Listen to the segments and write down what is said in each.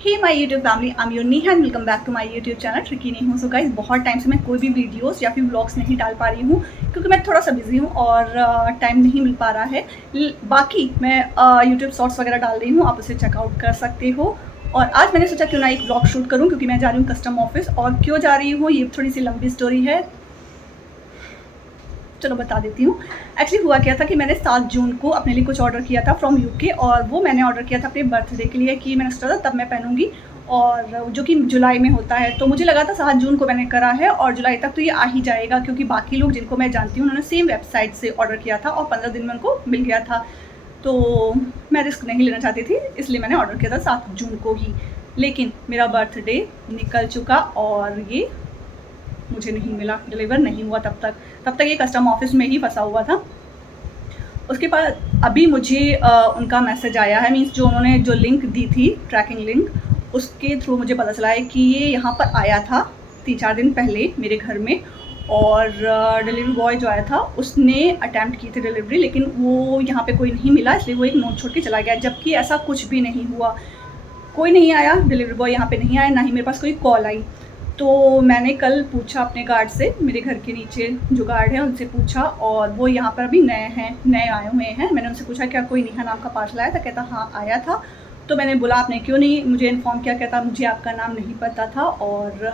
Hey my YouTube family, I am your Neha and welcome back to my YouTube channel tricky नहीं हूँ। So guys, बहुत time से मैं कोई भी वीडियोस या फिर व्लॉग्स नहीं डाल पा रही हूँ क्योंकि मैं थोड़ा सा बिजी हूँ और टाइम नहीं मिल पा रहा है। बाकी मैं यूट्यूब शॉर्ट्स वगैरह डाल रही हूँ, आप उसे चेकआउट कर सकते हो। और आज मैंने सोचा क्यों ना एक व्लॉग शूट करूँ क्योंकि मैं जा रही हूँ कस्टम ऑफिस। और क्यों जा रही हूँ ये थोड़ी सी लंबी स्टोरी है, चलो बता देती हूँ। एक्चुअली हुआ क्या था कि मैंने 7 जून को अपने लिए कुछ ऑर्डर किया था फ्रॉम यूके, और वो मैंने ऑर्डर किया था अपने बर्थडे के लिए कि मैंने सोचा था तब मैं पहनूंगी, और जो कि जुलाई में होता है। तो मुझे लगा था 7 जून को मैंने करा है और जुलाई तक तो ये आ ही जाएगा, क्योंकि बाकी लोग जिनको मैं जानती हूँ उन्होंने सेम वेबसाइट से ऑर्डर किया था और 15 दिन में उनको मिल गया था। तो मैं रिस्क नहीं लेना चाहती थी, इसलिए मैंने ऑर्डर किया था 7 जून को ही। लेकिन मेरा बर्थडे निकल चुका और ये मुझे नहीं मिला, डिलीवर नहीं हुआ। तब तक ये कस्टम ऑफिस में ही फंसा हुआ था। उसके बाद अभी मुझे उनका मैसेज आया है, मीन्स जो उन्होंने जो लिंक दी थी, ट्रैकिंग लिंक, उसके थ्रू मुझे पता चला है कि ये यहाँ पर आया था 3-4 दिन पहले मेरे घर में। और डिलीवरी बॉय जो आया था उसने अटैम्प्ट की थी डिलीवरी, लेकिन वो यहाँ पे कोई नहीं मिला, इसलिए वो एक नोट छोड़ के चला गया। जबकि ऐसा कुछ भी नहीं हुआ, कोई नहीं आया, डिलीवरी बॉय यहाँ पे नहीं आया, ना ही मेरे पास कोई कॉल आई। तो मैंने कल पूछा अपने गार्ड से, मेरे घर के नीचे जो गार्ड है उनसे पूछा, और वो यहाँ पर अभी नए आए हुए हैं। मैंने उनसे पूछा क्या कोई नेहा नाम का पार्सल आया था? कहता हाँ आया था। तो मैंने बोला आपने क्यों नहीं मुझे इन्फॉर्म किया? कहता मुझे आपका नाम नहीं पता था, और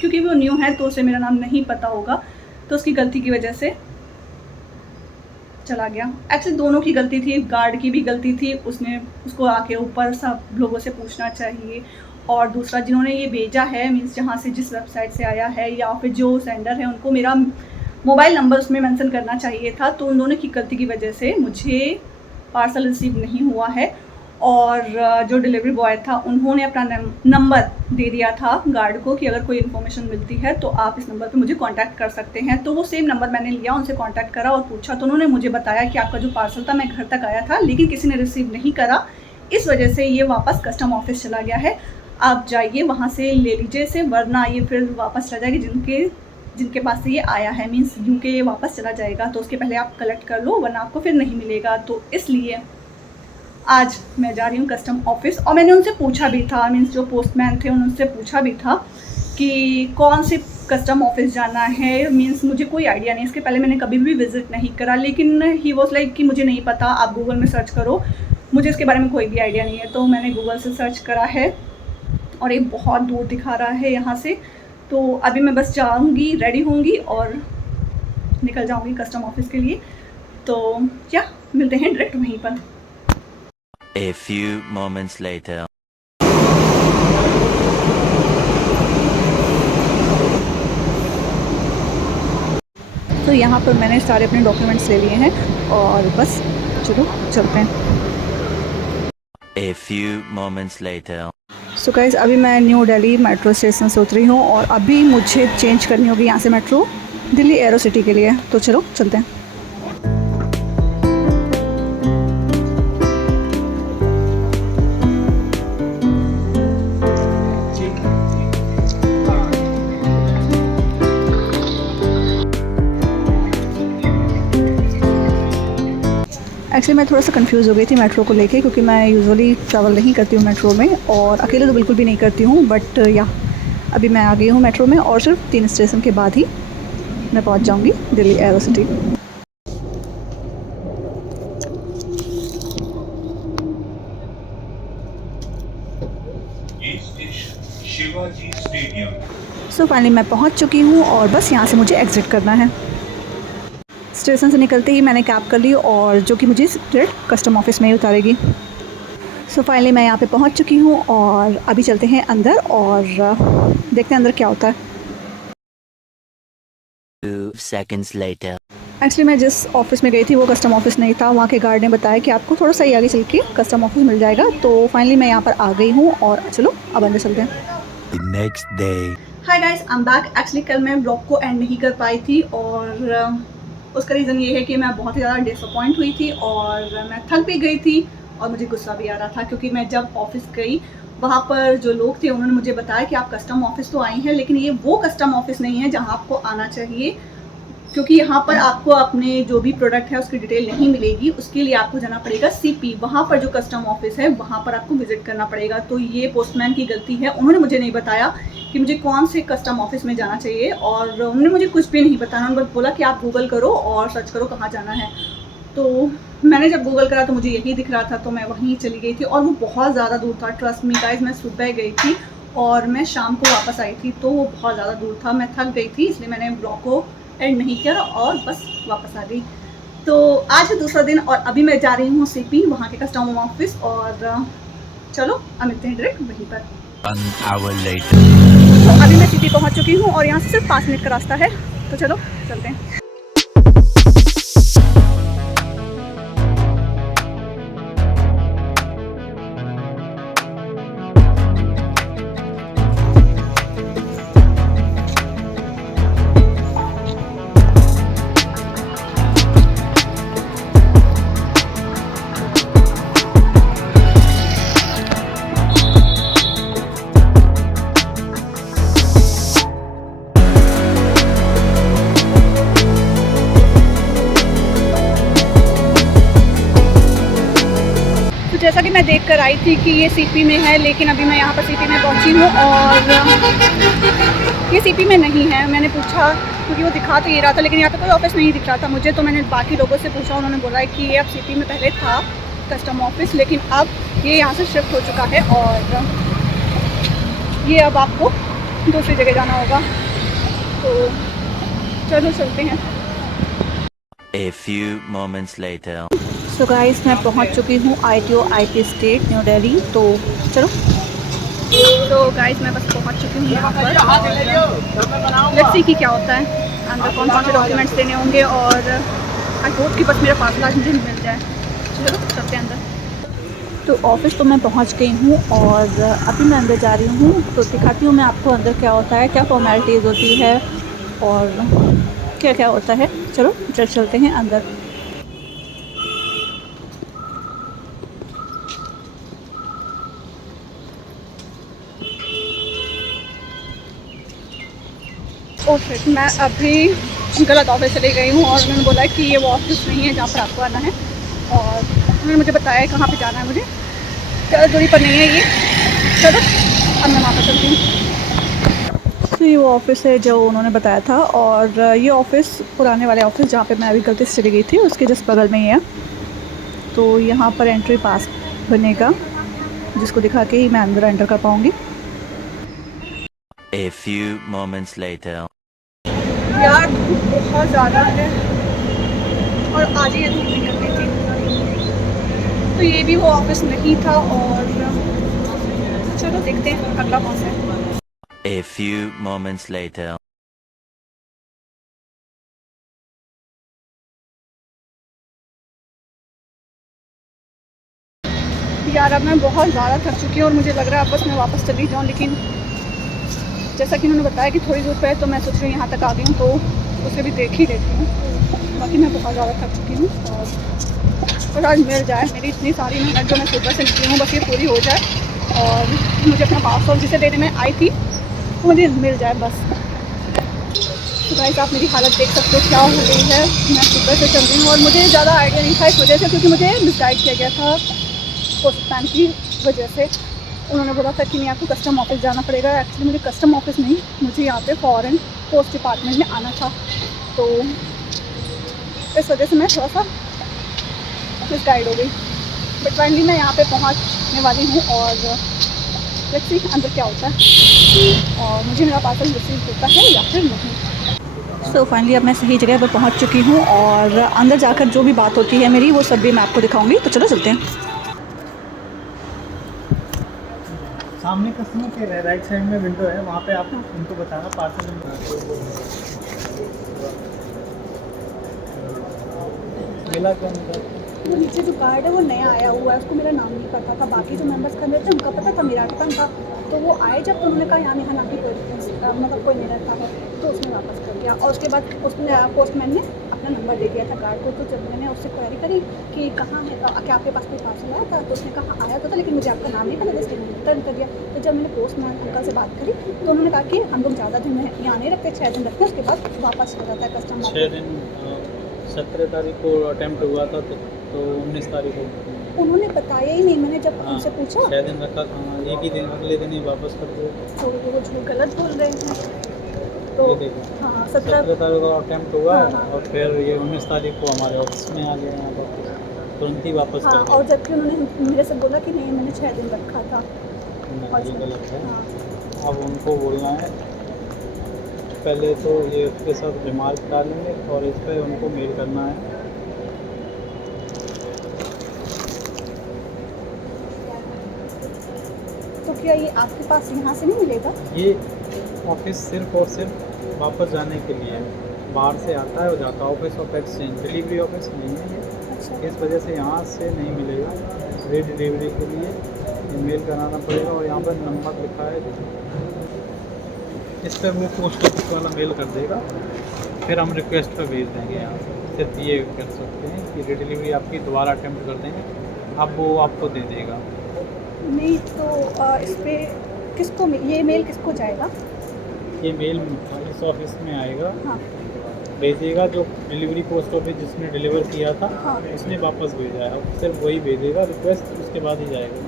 क्योंकि वो न्यू है तो उसे मेरा नाम नहीं पता होगा, तो उसकी गलती की वजह से चला गया। एक्चुअली दोनों की गलती थी, गार्ड की भी गलती थी, उसने उसको आके ऊपर सब लोगों से पूछना चाहिए। और दूसरा जिन्होंने ये भेजा है, मीन्स जहाँ से जिस वेबसाइट से आया है या फिर जो सेंडर है, उनको मेरा मोबाइल नंबर उसमें मेंशन करना चाहिए था। तो उन दोनों की गलती की वजह से मुझे पार्सल रिसीव नहीं हुआ है। और जो डिलीवरी बॉय था उन्होंने अपना नंबर दे दिया था गार्ड को कि अगर कोई इन्फॉर्मेशन मिलती है तो आप इस नंबर पे मुझे कांटेक्ट कर सकते हैं। तो वो सेम नंबर मैंने लिया, उनसे कांटेक्ट करा और पूछा, तो उन्होंने मुझे बताया कि आपका जो पार्सल था मैं घर तक आया था लेकिन किसी ने रिसीव नहीं करा, इस वजह से ये वापस कस्टम ऑफिस चला गया है। आप जाइए वहाँ से ले लीजिए इसे, वरना ये फिर वापस चला जाएगी जिनके पास से ये आया है, मीन्स यूके ये वापस चला जाएगा। तो उसके पहले आप कलेक्ट कर लो, वरना आपको फिर नहीं मिलेगा। तो इसलिए आज मैं जा रही हूँ कस्टम ऑफिस। और मैंने उनसे पूछा भी था, मीन्स जो पोस्टमैन थे उनसे पूछा भी था कि कौन से कस्टम ऑफिस जाना है। मीन्स मुझे कोई आइडिया नहीं, इसके पहले मैंने कभी भी विज़िट नहीं करा, लेकिन ही वॉज लाइक कि मुझे नहीं पता, आप गूगल में सर्च करो, मुझे इसके बारे में कोई भी आइडिया नहीं है। तो मैंने गूगल से सर्च करा है और ये बहुत दूर दिखा रहा है यहाँ से। तो अभी मैं बस जाऊँगी, रेडी होंगी और निकल जाऊँगी कस्टम ऑफिस के लिए। तो क्या मिलते हैं डायरेक्ट वहीं पर। A few moments later. तो यहाँ पर मैंने सारे अपने डॉक्यूमेंट्स ले लिए हैं और बस चलो चलते हैं। A few moments later. So guys, अभी मैं न्यू दिल्ली मेट्रो स्टेशन से उतरी हूँ और अभी मुझे चेंज करनी होगी यहाँ से मेट्रो दिल्ली एरो सिटी के लिए। तो चलो चलते हैं। एक्चुअली मैं थोड़ा सा कंफ्यूज हो गई थी मेट्रो को लेके, क्योंकि मैं यूजुअली ट्रैवल नहीं करती हूँ मेट्रो में, और अकेले तो बिल्कुल भी नहीं करती हूँ। बट या अभी मैं आ गई हूँ मेट्रो में और सिर्फ 3 स्टेशन के बाद ही मैं पहुँच जाऊँगी Delhi arrow city. Shivaji stadium. So finally मैं पहुँच चुकी हूँ और बस यहाँ से मुझे एग्ज़िट करना है। स्टेशन से निकलते ही मैंने कैब कर ली, और जो कि मुझे डायरेक्ट कस्टम ऑफिस में ही उतारेगी। सो फाइनली मैं यहाँ पे पहुँच चुकी हूँ और अभी चलते हैं अंदर और देखते हैं अंदर क्या होता है। 2 seconds later. एक्चुअली मैं जिस ऑफिस में गई थी वो कस्टम ऑफिस नहीं था। वहाँ के गार्ड ने बताया कि आपको थोड़ा सा ही आगे चल के कस्टम ऑफिस मिल जाएगा। तो फाइनली मैं यहाँ पर आ गई हूँ और चलो अब अंदर चलते हैं। The next day. Hi guys, I am back. Actually कल मैं ब्लॉग को एंड नहीं कर पाई थी, और उसका रीज़न ये है कि मैं बहुत ही ज़्यादा डिसअपॉइंट हुई थी और मैं थक भी गई थी और मुझे गुस्सा भी आ रहा था, क्योंकि मैं जब ऑफिस गई वहाँ पर जो लोग थे उन्होंने मुझे बताया कि आप कस्टम ऑफिस तो आई हैं, लेकिन ये वो कस्टम ऑफिस नहीं है जहाँ आपको आना चाहिए। क्योंकि यहाँ पर आपको अपने जो भी प्रोडक्ट है उसकी डिटेल नहीं मिलेगी, उसके लिए आपको जाना पड़ेगा सीपी, वहाँ पर जो कस्टम ऑफिस है वहाँ पर आपको विजिट करना पड़ेगा। तो ये पोस्टमैन की गलती है, उन्होंने मुझे नहीं बताया कि मुझे कौन से कस्टम ऑफिस में जाना चाहिए, और उन्होंने मुझे कुछ भी नहीं बताया। उन्होंने बस बोला कि आप गूगल करो और सर्च करो कहाँ जाना है। तो मैंने जब गूगल करा तो मुझे यही दिख रहा था, तो मैं वहीं चली गई थी, और वो बहुत ज़्यादा दूर था। ट्रस्ट मी गाइस, मैं सुबह गई थी और मैं शाम को वापस आई थी, तो वो बहुत ज़्यादा दूर था। मैं थक गई थी, इसलिए मैंने ब्लॉग को एंड नहीं किया और बस वापस आ गई। तो आज है दूसरा दिन और अभी मैं जा रही हूँ सीपी, वहाँ के कस्टम ऑफिस, और चलो अब मिलते हैं डायरेक्ट वहीं पर। 1 hour later. तो अभी मैं सीपी पहुँच चुकी हूँ और यहाँ से सिर्फ 5 मिनट का रास्ता है, तो चलो चलते हैं। जैसा कि मैं देख कर आई थी कि ये सीपी में है, लेकिन अभी मैं यहाँ पर सीपी में पहुँची हूँ और ये सीपी में नहीं है। मैंने पूछा क्योंकि वो दिखा तो ये रहा था, लेकिन यहाँ पे कोई ऑफिस नहीं दिख रहा था मुझे। तो मैंने बाकी लोगों से पूछा, उन्होंने बोला है कि ये अब सीपी में पहले था कस्टम ऑफिस, लेकिन अब ये यहाँ से शिफ्ट हो चुका है और ये अब आपको दूसरी जगह जाना होगा। तो चलो चलते हैं। A few moments later. So guys, मैं पहुंच चुकी हूँ ITO IT state new Delhi. तो चलो। तो गाइस, मैं बस पहुंच चुकी हूँ यहाँ पर। लेट्स सी कि क्या होता है, अंदर कौन कौन से डॉक्यूमेंट्स देने होंगे, और आई होप कि बस मेरा पार्सल आज मुझे मिल जाए। चलो चलते हैं अंदर। तो ऑफिस तो मैं पहुँच गई हूँ और अभी मैं अंदर जा रही हूँ। तो दिखाती हूँ मैं आपको अंदर क्या होता है, क्या फॉर्मेलिटीज़ होती है और क्या क्या होता है। चलो चलते हैं अंदर। ओके, मैं अभी गलत ऑफिस चली गई हूँ और उन्होंने बोला कि ये वो ऑफिस नहीं है जहाँ पर आपको आना है, और उन्होंने मुझे बताया है कहाँ पे जाना है। मुझे ज़्यादा दूरी पर नहीं है ये। चलो अब मैं वहाँ पर चलती हूँ। तो ये वो ऑफिस है जो उन्होंने बताया था, और ये ऑफिस पुराने वाले ऑफिस जहाँ पे मैं अभी गलती से चली गई थी उसके जस्ट बगल में ही है। तो यहाँ पर एंट्री पास बनेगा, जिसको दिखा के ही मैं अंदर एंटर कर पाऊँगी। A few moments later. यार धूप बहुत ज़्यादा है और आज ही ये धूप निकलती थी, तो ये भी वो ऑफिस नहीं था। और चलो देखते हैं अगला कौन सा है। A few moments later. यार अब मैं बहुत ज़्यादा थक चुकी हूँ और मुझे लग रहा है अब बस मैं वापस चली जाऊँ, लेकिन जैसा कि उन्होंने बताया कि थोड़ी दूर पे है, तो मैं सोच रही हूँ यहाँ तक आ गई हूँ तो उसे भी देख ही लेती हूँ। बाकी मैं बहुत ज़्यादा थक चुकी हूँ और आज मिल जाए, मेरी इतनी सारी मेहनत जो मैं सुबह से निकली हूँ बस ये पूरी हो जाए, और मुझे अपना पासपोर्ट जिसे देने में आई थी वो मुझे मिल जाए बस। तो गाइस, आप मेरी हालत देख सकते हो क्या हो गई है। मैं सुबह से चल रही हूँ और मुझे ज़्यादा आइडिया नहीं था इस वजह से, क्योंकि मुझे मिसगाइड किया गया था पोस्टमैन की वजह से। उन्होंने बोला था कि नहीं आपको कस्टम ऑफिस जाना पड़ेगा। एक्चुअली मुझे कस्टम ऑफिस नहीं, मुझे यहाँ पे फॉरेन पोस्ट डिपार्टमेंट में आना था, तो इस वजह से मैं थोड़ा सा मिसगाइड हो गई। बट फाइनली मैं यहाँ पे पहुँचने वाली हूँ और लेट्स सी अंदर क्या होता है और मुझे मेरा पार्सल रिसीव होता है या फिर नहीं। सो फाइनली अब मैं सही जगह पर पहुँच चुकी हूँ और अंदर जाकर जो भी बात होती है मेरी वो सब भी मैं आपको दिखाऊँगी। तो चलो चलते हैं। सामने कस्टमर केयर है, राइट साइड में विंडो है, वहाँ पे आप उनको बताना पार्सल मिला कौन था। वो नीचे जो कार्ड है वो नया आया हुआ है, उसको मेरा नाम नहीं पता था। बाकी जो मेंबर्स कर रहे थे उनका पता था, मेरा टर्न था। तो वो आए जब, तो उन्होंने कहा यहाँ नाम की कोई मतलब कोई नहीं रहता है, तो उसने वापस कर दिया। और उसके बाद उसने पोस्टमैन ने अपने अपना नंबर दे दिया था गार्ड को। तो जब मैंने उससे क्वेरी करी कि कहाँ है, क्या आपके पास कोई पार्सल आया था, तो उसने कहा आया तो था लेकिन मुझे आपका नाम नहीं पता था, इसलिए मैंने रिटर्न कर दिया। तो जब मैंने पोस्टमैन अंकल से बात करी तो उन्होंने कहा कि हम लोग ज़्यादा दिन यहाँ नहीं रखते, 6 दिन रखते हैं, उसके बाद वापस हो जाता है कस्टमर। 6 दिन 17 तारीख को अटैम्प्ट हुआ था तो 19 तारीख को उन्होंने बताया ही नहीं। मैंने जब उनसे पूछा 6 दिन रखा था, एक ही दिन, अगले दिन ही वापस कर दिया। तो वो झूठ गलत बोल रहे हैं। तो ये देखो, हाँ 17 तारीख को अटैम्प्ट हुआ हाँ, हाँ। और फिर ये 19 तारीख को हमारे ऑफिस में आ गए यहाँ वापस, तुरंत ही वापस हाँ, कर और दिया। जबकि उन्होंने मेरे से बोला कि नहीं मैंने 6 दिन रखा था। नहीं, ये गलत है। हाँ। अब उनको बोलना है, पहले तो ये उसके साथ रिमार्क डालेंगे और इस पर उनको मेल करना है। तो क्या ये आपके पास यहाँ से नहीं मिलेगा? ये ऑफिस सिर्फ और सिर्फ वापस जाने के लिए है, बाहर से आता है और जाता है। Office of exchange, delivery office नहीं है ये, अच्छा। इस वजह से यहाँ से नहीं मिलेगा। रीडिलीवरी के लिए ईमेल कराना पड़ेगा और यहाँ पर नंबर लिखा है, इस पर वो पोस्ट ऑफिस वाला मेल कर देगा, फिर हम रिक्वेस्ट पर भेज देंगे। यहाँ से सिर्फ ये कर सकते हैं कि रीडिलीवरी आपकी दोबारा अटैम्प्ट कर देंगे, अब वो आपको दे देगा। नहीं तो इस पर किसको ये मेल किसको जाएगा? ये मेल इस ऑफिस में आएगा, हाँ भेजिएगा जो डिलीवरी पोस्ट ऑफिस जिसने डिलीवर किया था, हाँ। उसने वापस भेजा है, अब सिर्फ वही भेजेगा रिक्वेस्ट, उसके बाद ही जाएगा।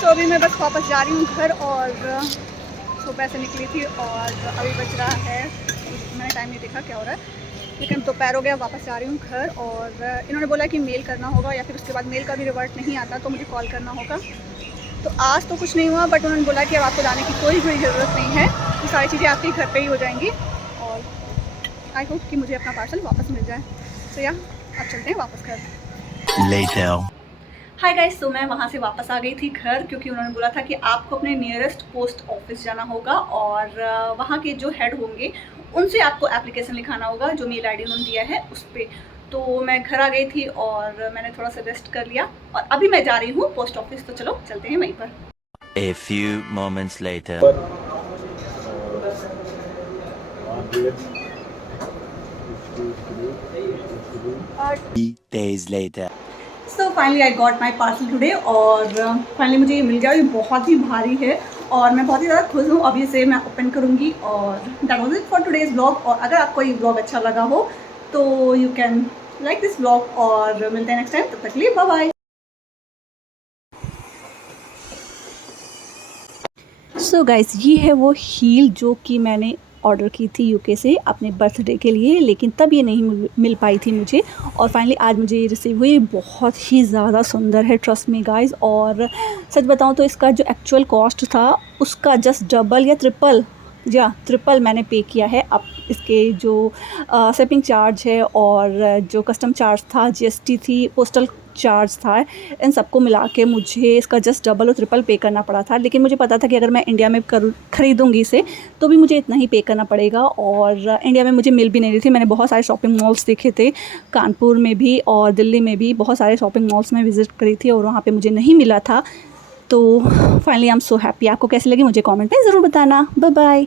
तो अभी मैं बस वापस जा रही हूँ घर, और सुबह से निकली थी और अभी बज रहा है, मैंने टाइम नहीं देखा क्या हो रहा है, लेकिन दोपहर हो गया। वापस जा रही हूँ घर, और इन्होंने बोला कि मेल करना होगा या फिर उसके बाद मेल का भी रिवर्ट नहीं आता तो मुझे कॉल करना होगा। तो आज तो कुछ नहीं हुआ, बट उन्होंने बोला कि अब आपको जाने की कोई ज़रूरत नहीं है, ये सारी चीज़ें आपके घर पे ही हो जाएंगी, और आई होप कि मुझे अपना पार्सल वापस मिल जाए। तो या अब चलते हैं वापस घर। Later. हाय गाइस, तो मैं वहाँ से वापस आ गई थी घर, क्योंकि उन्होंने बोला था कि आपको अपने नियरेस्ट पोस्ट ऑफिस जाना होगा और वहाँ के जो हेड होंगे उनसे आपको एप्लीकेशन लिखाना होगा, जो मेल आईडी उन्होंने दिया है उस पर। तो मैं घर आ गई थी और मैंने थोड़ा सा रेस्ट कर लिया, और अभी मैं जा रही हूँ पोस्ट ऑफिस। तो चलो चलते हैं वहीं पर। A few moments later. Days later. So finally I got my parcel today, और फाइनली मुझे ये मिल गया। ये बहुत ही भारी है और मैं बहुत ही ज़्यादा खुश हूँ। अभी इसे मैं ओपन करूँगी, और that was it for today's blog. और अगर आपको ये ब्लॉग अच्छा लगा हो तो you can like this blog, और मिलते हैं नेक्स्ट टाइम। तब तक के लिए बाय बाय। सो गाइस, ये है वो हील जो कि मैंने ऑर्डर की थी यूके से अपने बर्थडे के लिए, लेकिन तब ये नहीं मिल पाई थी मुझे, और फाइनली आज मुझे ये रिसीव हुई। बहुत ही ज़्यादा सुंदर है, ट्रस्ट मी गाइस। और सच बताऊं तो इसका जो एक्चुअल कॉस्ट था उसका जस्ट डबल या ट्रिपल मैंने पे किया है। अब इसके जो शिपिंग चार्ज है और जो कस्टम चार्ज था, जीएसटी थी, पोस्टल चार्ज था, इन सबको मिला के मुझे इसका जस्ट डबल और ट्रिपल पे करना पड़ा था। लेकिन मुझे पता था कि अगर मैं इंडिया में ख़रीदूँगी इसे तो भी मुझे इतना ही पे करना पड़ेगा, और इंडिया में मुझे मिल भी नहीं रही थी। मैंने बहुत सारे शॉपिंग मॉल्स देखे थे, कानपुर में भी और दिल्ली में भी बहुत सारे शॉपिंग मॉल्स में विज़िट करी थी, और वहाँ पर मुझे नहीं मिला था। तो finally I am so happy. आपको कैसी लगी मुझे कॉमेंट में ज़रूर बताना। Bye bye.